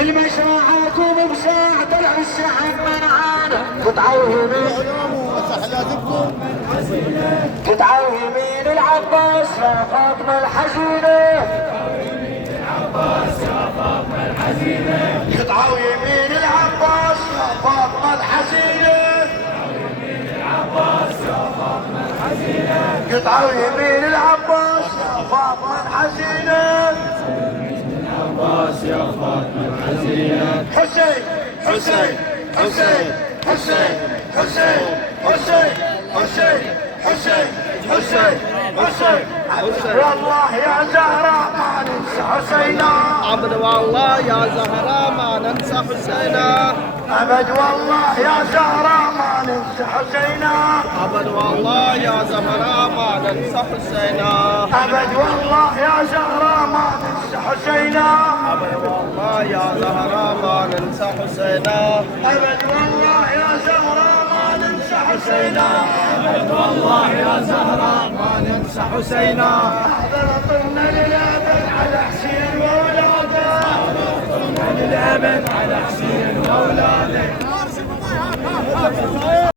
المشروعات ومبساع طلع الشعب منعانا قطعوا يمين قطعوا يمين العباس يا فاطمة الحزينة قطعوا يمين العباس يا فاطمة الحزينة قطعوا يمين العباس يا فاطمة الحزينة حسين حسين حسين حسين حسين حسين حسين حسين حسين حسين والله يا زهراء ما ننسى حسينا أبد والله يا زهراء ما ننسى حسينا أبد والله يا زهراء ما ننسى حسينا أبد والله يا زهراء ما ننسى حسينا أبد والله يا زهراء ما ننسى حسينا أبد والله يا زهراء ما ننسى حسينا أبد والله يا زهراء ما ننسى حسينا أبد والله يا زهراء ما ننسى حسينا أحضر طلنا لله